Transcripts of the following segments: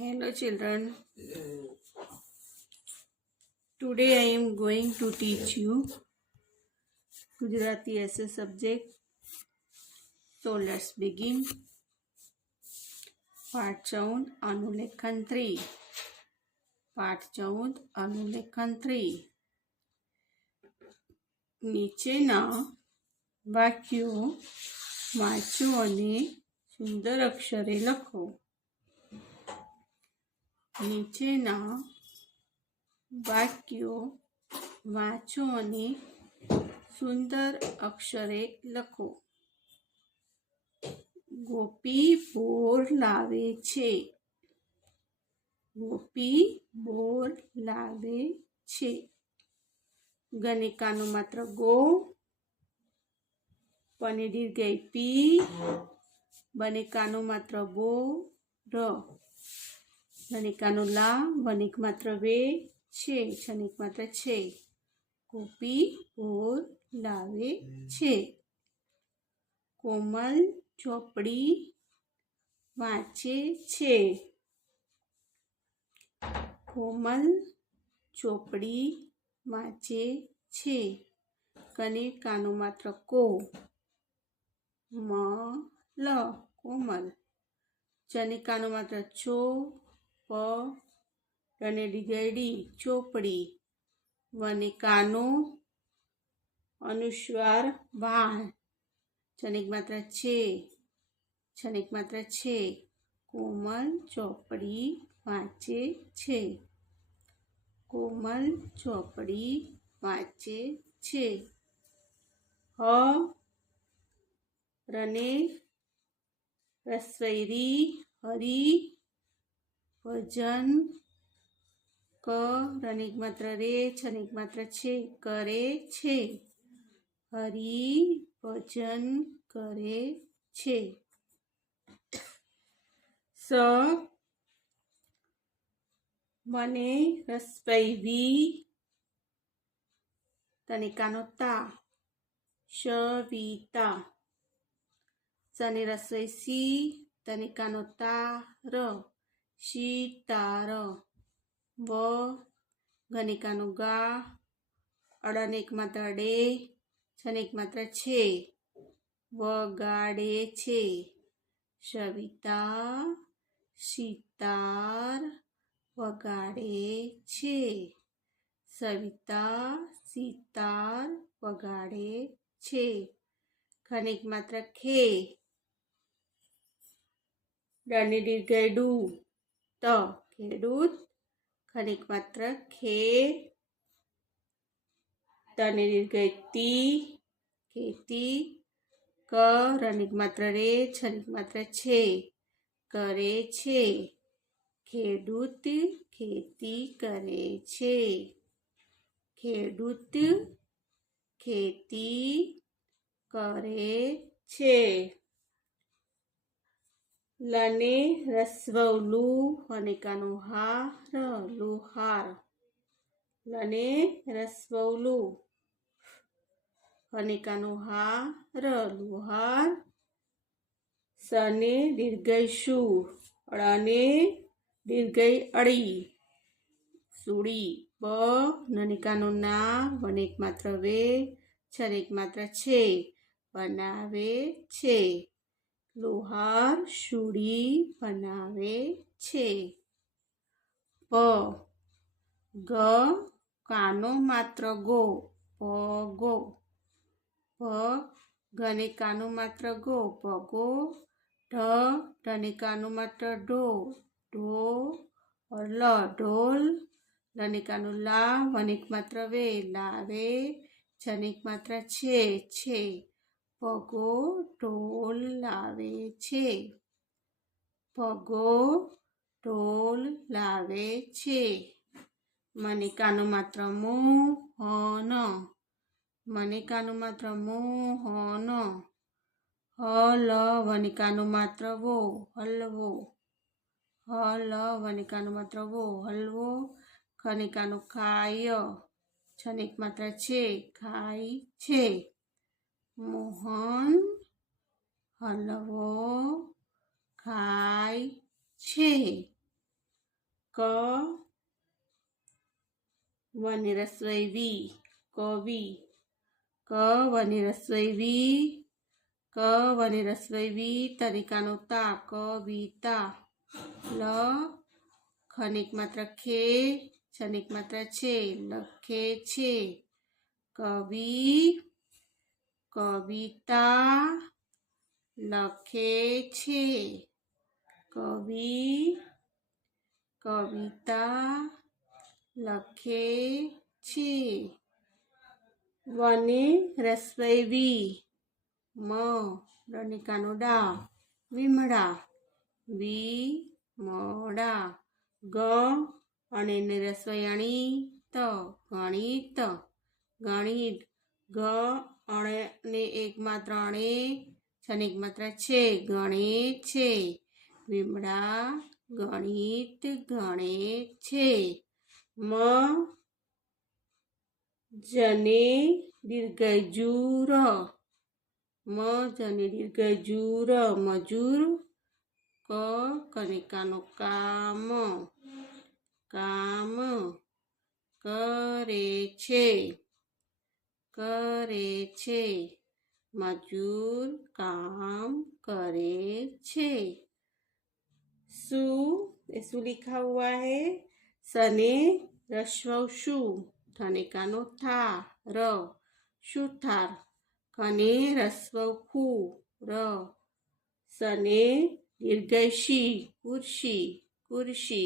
Hello children, today I am going to teach you Gujarati essay subject. So let's begin. Part 14 અનુલેખન 3. પાઠ 14 અનુલેખન 3. નીચેના વાક્યો વાંચો અને સુંદર અક્ષરે લખો. નીચેના વાક્યો વાંચો અને સુંદર અક્ષરે લખો. ગોપી બોર લાવે છે. ગોપી બોર લાવે છે. ગણિકાનું માત્ર ગો, પને દીર્ઘઈ પી, બનિકાનું માત્ર બો, ર. ગણિકાનું લા, વનિક માત્ર વે, છે, છનિક માત્ર છે. ગોપી બોર લાવે છે. કોમલ ચોપડી વાંચે છે. કોમલ ચોપડી વાંચે છે. કનિકાનું માત્ર કો, મ લ, કોમલ. ચનિકાનું માત્ર ચો, પ, અને ડીગડી, ચોપડી. વનિકાનું અનુસ્વાર વાળ, ચનિક માત્ર છે, છનિક માત્ર છે. કોમલ ચોપડી વાંચે છે. કોમલ ચોપડી વાંચે છે. હ રને રસવૈરી હરી ભજન, ક રનિક માત્ર રે, છનિક માત્ર છે, કરે છે. હરી ભજન કરે છે. સ મને રસવૈવી, તનિકાનો તા, શવિતા. સની રસોઈ સી, તનિકાનો તા, ર, શીતાર. વ ગનિકાનું ગા, અડનિક માત્ર ડે, છનિક માત્ર છે, વગાડે છે. સવિતા સિતાર વગાડે છે. સવિતા સિતાર વગાડે છે. ખનિક માત્ર ખે, ડની દીર્ઘડુ, ત, ખેડૂત. ખનિક માત્ર ખે, તને દીર્ઘ તી, ખેતી. ક રનિક માત્ર રે, છનિક માત્ર છે, કરે છે. ખેડૂત ખેતી કરે છે. ખેડૂત ખેતી કરે છે. લને રસવલું, વનિકાનું હા, ર, લુહાર. લને રસવલું, વનિકાનું હા, ર, લુહાર. સને દીર્ઘઈ શુ, અળને દીર્ઘઈ અળી, સુડી. બ નનિકાનું ના, વનિક માત્ર વે, છનિક માત્ર છે, બનાવે છે. લુહાર સુડી બનાવે છે. પ ગ કાનો માત્ર ગો, પગો. પ ગનિકાનું માત્ર ગો, પગો. ઢ ધનિકાનું માત્ર ઢો, ઢો. લ ઢોલ, લનિકાનું લા, વનિક માત્ર વે, લાવે, છનિક માત્ર છે, છે. પગો ઢોલ લાવે છે. પગો ઢોલ લાવે છે. મનિકાનું માત્ર મો, હન. મનિકાનું માત્ર મો, હન. હલ વનિકાનું માત્ર વો, હલવો. હલ વનિકાનું માત્ર વો, હલવો. ખનિકાનું ખાય, છનિક માત્ર છે, ખાય છે. મોહન હલવો ખાય છે. વની રસોઈ વી કવી ક વની રસોઈ વી ક વની રસોઈ વી તરીકાનો તા કવિતા લ ખનિક માત્ર ખે છનિક માત્ર છે લખે છે કવિ કવિતા લખે છે કવિ કવિતા લખે છે વને રસોઈ વી મ રનિકાનો ડા વિમળા વી મોડા ગ અને રસોયાણી ત ગણિત ગણિત ગ અને એક માત્ર અણે છનિક માત્ર છે ગણે છે વિમળા ગણિત ગણે છે મ જને દીર્ઘજુર મ જને દીર્ઘજુર મજૂર ક કનિકાનો કામ કામ કરે છે મજૂર काम करे छे सु ऐसु लिखा हुआ है सने रस्व शु थने कानो था र शुठार खने रस्व खु र सने दीर्घशी कुर्सी कुर्सी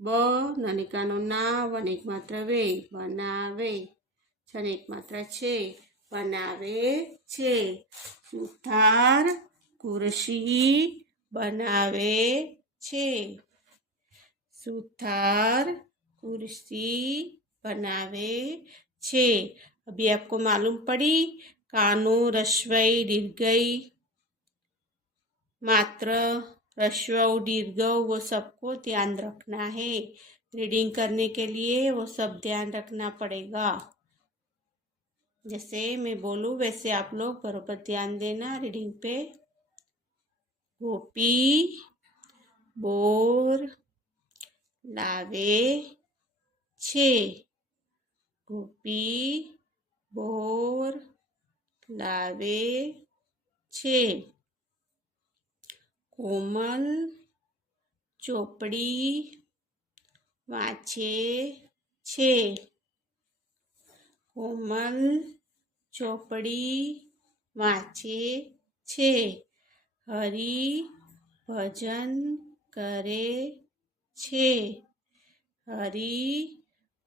ब ननिकानो ना वनिक मात्र वे बनावे छनिक मात्र छे बनावे छे सुथार कुर्सी बनावे छे सुथार कुर्सी बनावे छे। अभी आपको मालूम पड़ी कानो रस्वई दीर्घई मात्र रस्व दीर्घ वो सबको ध्यान रखना है। रीडिंग करने के लिए वो सब ध्यान रखना पड़ेगा। जैसे मैं बोलूँ वैसे आप लोग बराबर ध्यान देना रीडिंग पे। गोपी बोर लावे छे गोपी बोर लावे छे कोमल चोपड़ी वाँचे छे कोमल चोपड़ी वाँचे छे हरि भजन करे छे हरि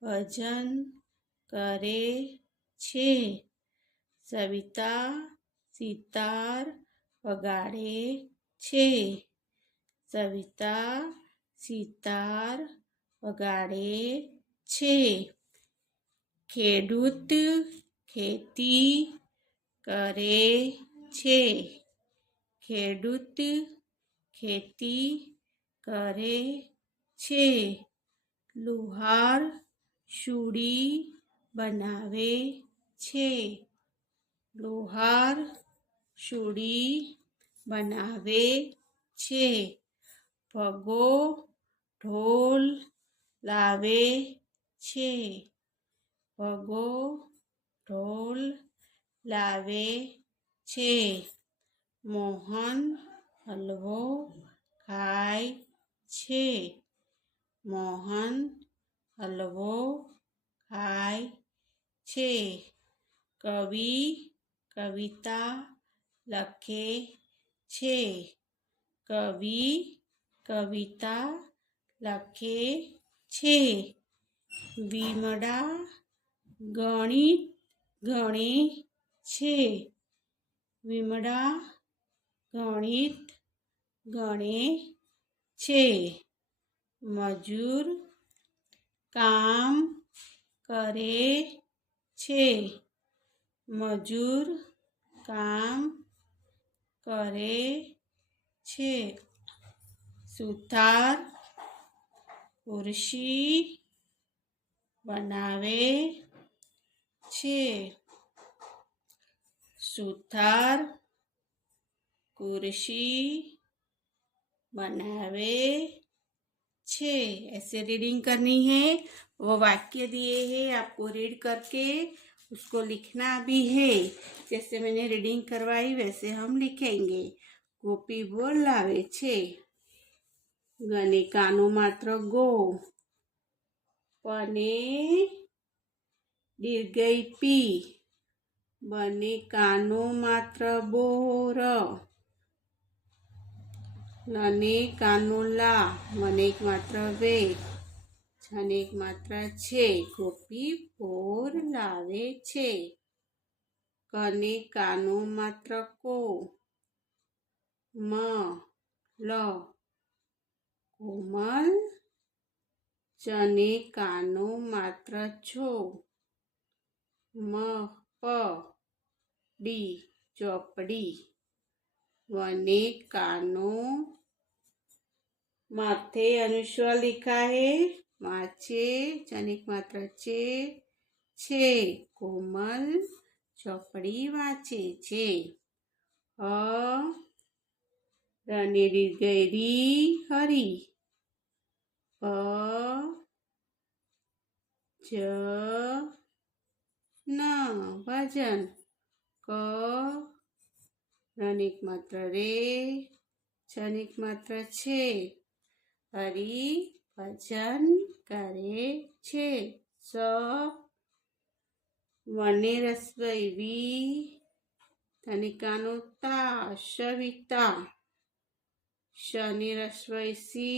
भजन करे छे सविता सितार वगाड़े छे सविता सितार वगाड़े छे खेडूत खेती करे छे खेडूत खेती करे छे लुहार शूड़ी बनावे छे लुहार शूड़ी बनावे छे भगो ढोल लावे छे भगो ढोल लावे छे मोहन हलवो खाय छे मोहन हलवो खाय छे कवि कविता लखे छे कवि कविता लखे छे विमड़ा गणित गणे छे विमड़ा गणित गणे छे मजूर काम करे छे मजूर काम करे छे सुथार कुर्सी बनावे छे सुथार कुर्सी बनावे छे। ऐसे रीडिंग करनी है। वो वाक्य दिए हैं, आपको रीड करके उसको लिखना भी है। जैसे मैंने रीडिंग करवाई वैसे हम लिखेंगे। गोपी बोल लावे छे। गने कानो मात्र गो। पने दीर्घई पी। बने कानो मात्र बोर। लने कानो ला। वने एक मात्र वे। छने एक मात्र छे। गोपी बोर लावे छे। कने कानो मात्र को। म ल कोमल। चने कानो मात्र छो। म प डी चौपड़ी। वने कानो माथे अनुस्वर लिखा है। माचे चनिक मात्र चे। छे कोमल चौपड़ी वाचे छे। रने दीर्घई हरी। प ज न भजन। क रनिक मात्र रे। छनिक मात्र छे। हरि भजन करे छे। स वने रस्वई वी। तनिकानो ता सविता। शनि रस्वई सी।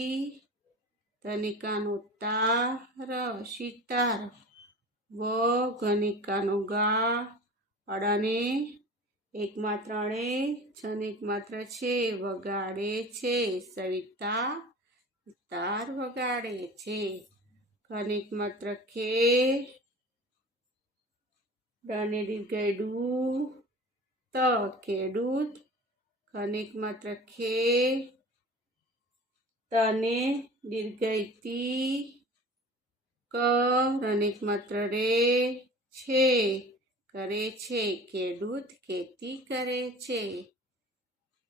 तनिकानो ता र सितार। व गनिकानो गा। अड़ने एक मात्र अणे। छन एक मात्र छे। वगाड़े छे। सविता सितार वगाड़े छे। खनिक मात्र खे। डने दीर्घई डू। त खेडूत। खनिक मात्र खे। तने दीर्घई ती। क रनिक मात्र रे। छे करे छे। खेडूत खेती करे छे।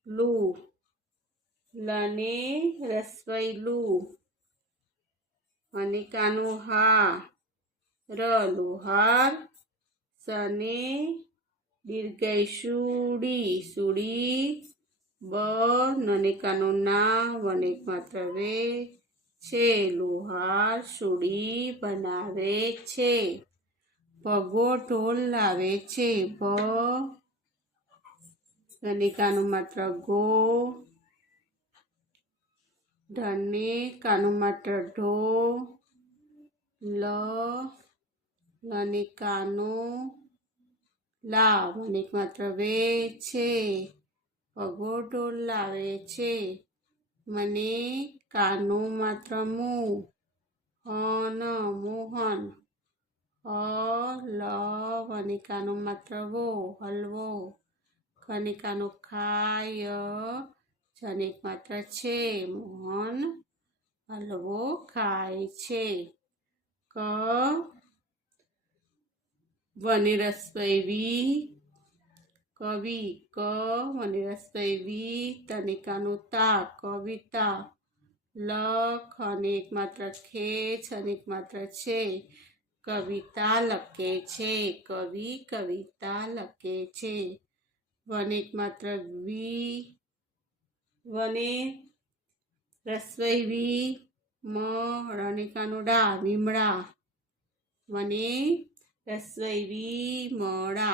लू लने रस्वई लू। अनिकानो हा। र लोहार। सने दीर्घई सूड़ी सूड़ी। ब ननिकानो ना। वनिक मात्र वे। छे लोहार सूड़ी बनावे छे। भगो ढोल लावे छे। भ गनिकानो मात्र गो। धने कानो मात्र ढो। ल लनिकानो ला। वनिक मात्र वे छे। भगो ढोल लावे छे। मने कानो मात्र मु। हन मोहन। ल वनिकानो मात्र वो हलवो। खनिकानो खाय। छनिक मात्र छे। मोहन हलवो खाय छे। क वनि रस्वई वी। कवि। क वनि रस्वई वी। तनिकानो ता कविता। ल खने एक मात्र खे। छनिक मात्र छे। कविता लखे छे। कवि कविता लखे छे। वनिक मात्र वी। वने रस्वई वी। म रनिकानो डा वीमड़ा। वने रस्वई वी मड़ा।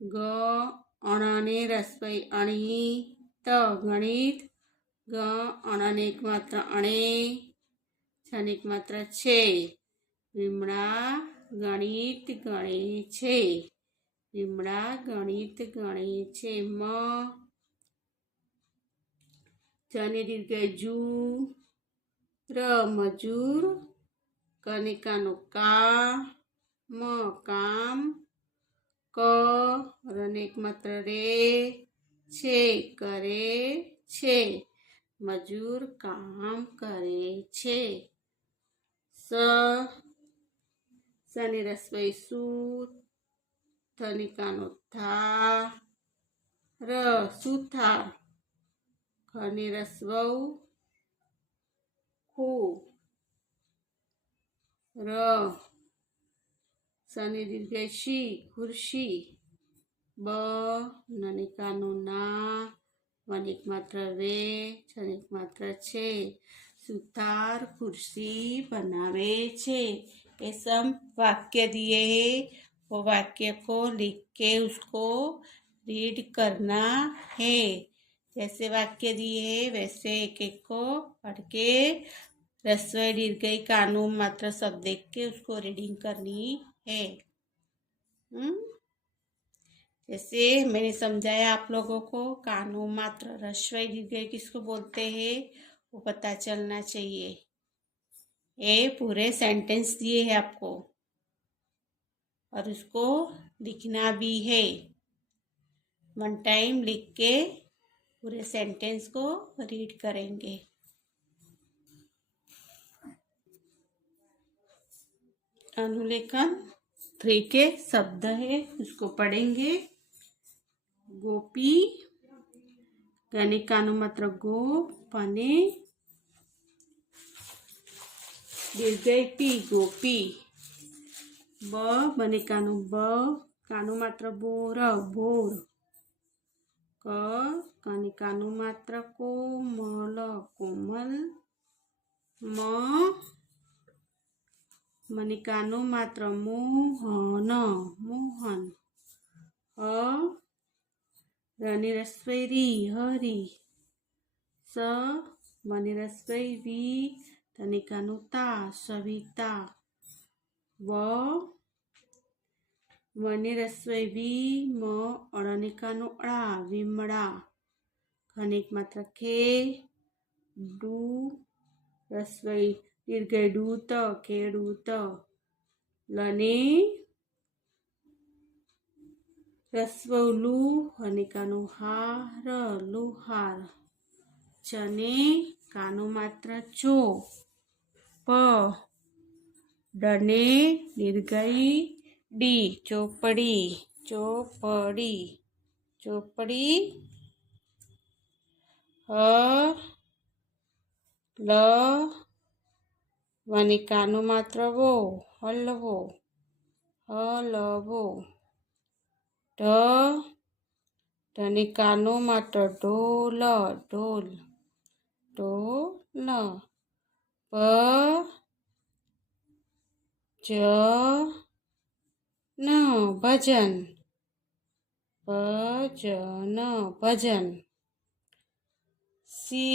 ग अणने रस्वई अणी। त गणित। ग अणने एक मात्र अणे। छनिक मात्र छे। वीमड़ा गणित गणे छे। वीमड़ा गणित गणे छे। म जने दीर्घई जू। र मजूर। कनिकानो का। म काम। क रनिक मात्र रे। छे करे छे। मजूर काम करे छे। स सनि रस्वई सू। थनिकानो था। र सुथार। खनि रस्वऊ। खू र शनि दीर्घ शी खुर्शी ब ननिकानु ना वनिक मात्र वे छनिक मात्र छे सुतार कुर्सी बनावे छे। ये सब वाक्य दिए हैं, वो वाक्य को लिख के उसको रीड करना है। जैसे वाक्य दिए हैं वैसे एक एक को पढ़ के ह्रस्व दीर्घ कानु मात्र सब देख के उसको रीडिंग करनी है। जैसे मैंने समझाया आप लोगों को, कानु मात्र ह्रस्व दीर्घ किसको बोलते हैं वो पता चलना चाहिए। ये पूरे सेंटेंस दिए हैं आपको और उसको लिखना भी है। वन टाइम लिख के पूरे सेंटेंस को रीड करेंगे। अनुलेखन 3 के शब्द है, उसको पढ़ेंगे। गोपी, गणिकानु मात्र गो पने दीर्घ पी गोपी। ब बनिकानु ब कानु मात्र बोर बोर। क कनिकानु मात्र कोमल कोमल। म मनिकानु मात्र मोहन मोहन। ह रनि रस्वै री हरी। स मनि रस्वै वी तनिकानु ता सविता। व वनि रस्वै वी म अणनिकानु अळा विमळा। खनिक मात्र खे डू रस्वै दीर्घ डूत खेडूत। लने रस्व लू हनिकानु हार लुहार। चने कानु मात्र चो प डने दीर्घई डी चोपड़ी चोपड़ी चोपड़ी। ह ल वनिकानु मात्र वो हलवो हलवो। ढ धनिकानु मात्र ढोल ढोल ढोल। प ज न भजन भजन भजन। सी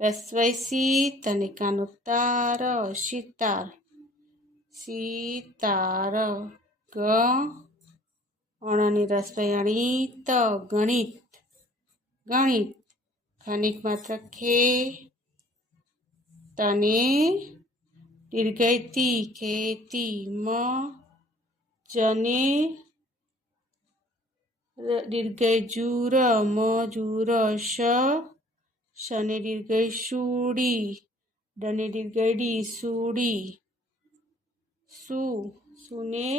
रस्वै सी तनिकानु तार सितार सितार। ग अणनि रस्वै अणित गणित गणित। खनिक मात्र खे तने दीर्घती खेती म जने दीर्घ जूर मजूर। श शने दीर्घ शूडी डने दीर्घ डी सूडी। सु सुने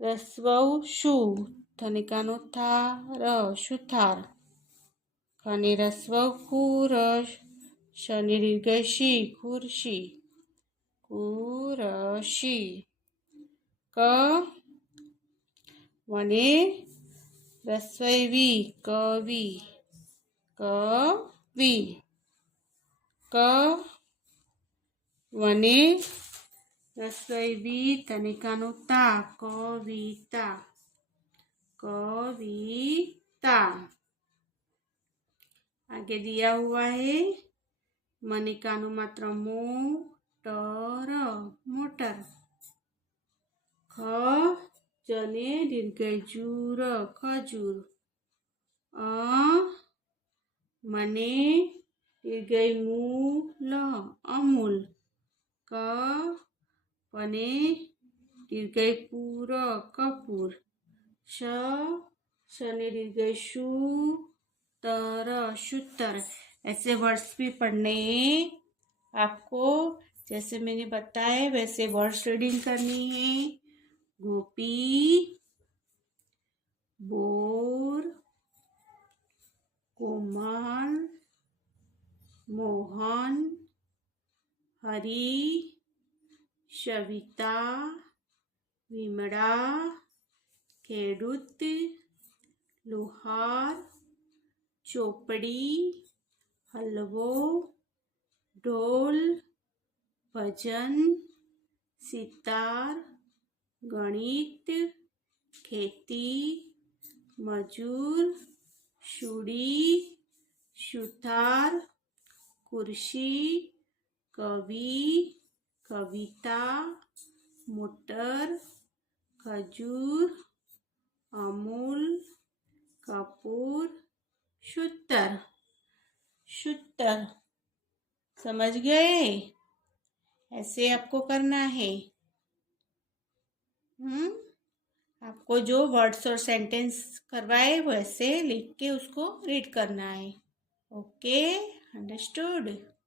रस्वौ शु थनिकानु थार सुथार। खनि रस्वौ खुर शनि दीर्घ शी खुर्शी कुरशी। क वने रस्वै वी कवि कवि। क वने रस्वै वी तनिकानु ता कविता कविता। आगे दिया हुआ है मनिकानु मात्र मोटर मोटर। ख जने दीर्घ जूर खजूर। मने दीर्घ मूल अमूल। क पने दीर्घ पूर कपूर। श शनि दीर्घ शू तर शूतर। ऐसे वर्ड्स भी पढ़ने आपको, जैसे मैंने बताया वैसे वर्ड्स रीडिंग करनी है। गोपी बोर कोमल मोहन हरी, सविता, विमळा, खेडूत, लोहार, ચોપડી, હલવો, ઢોલ, ભજન, સિતાર, ગણિત, ખેતી, મજૂર, શૂળી, સુથાર, कुर्सी, कवि, कविता, मोटर, खजूर, अमूल, कपूर, शूटर। शूटर समझ गए? ऐसे आपको करना है। आपको जो वर्ड्स और सेंटेंस करवाए वैसे लिख के उसको रीड करना है। Okay, understood?